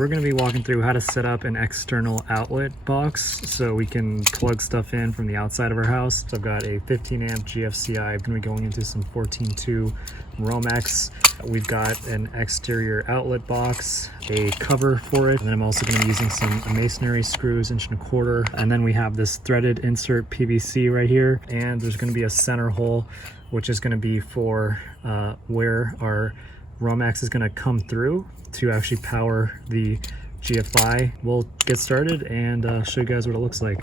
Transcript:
We're going to be walking through how to set up an external outlet box so we can plug stuff in from the outside of our house. So I've got a 15 amp GFCI. I'm going to be going into some 14.2 Romex. We've got an exterior outlet box, a cover for it, and then I'm also going to be using some masonry screws, 1.25 inch. And then we have this threaded insert PVC right here, and there's going to be a center hole, which is going to be for where our Romex is going to come through to actually power the GFI. We'll get started and show you guys what it looks like.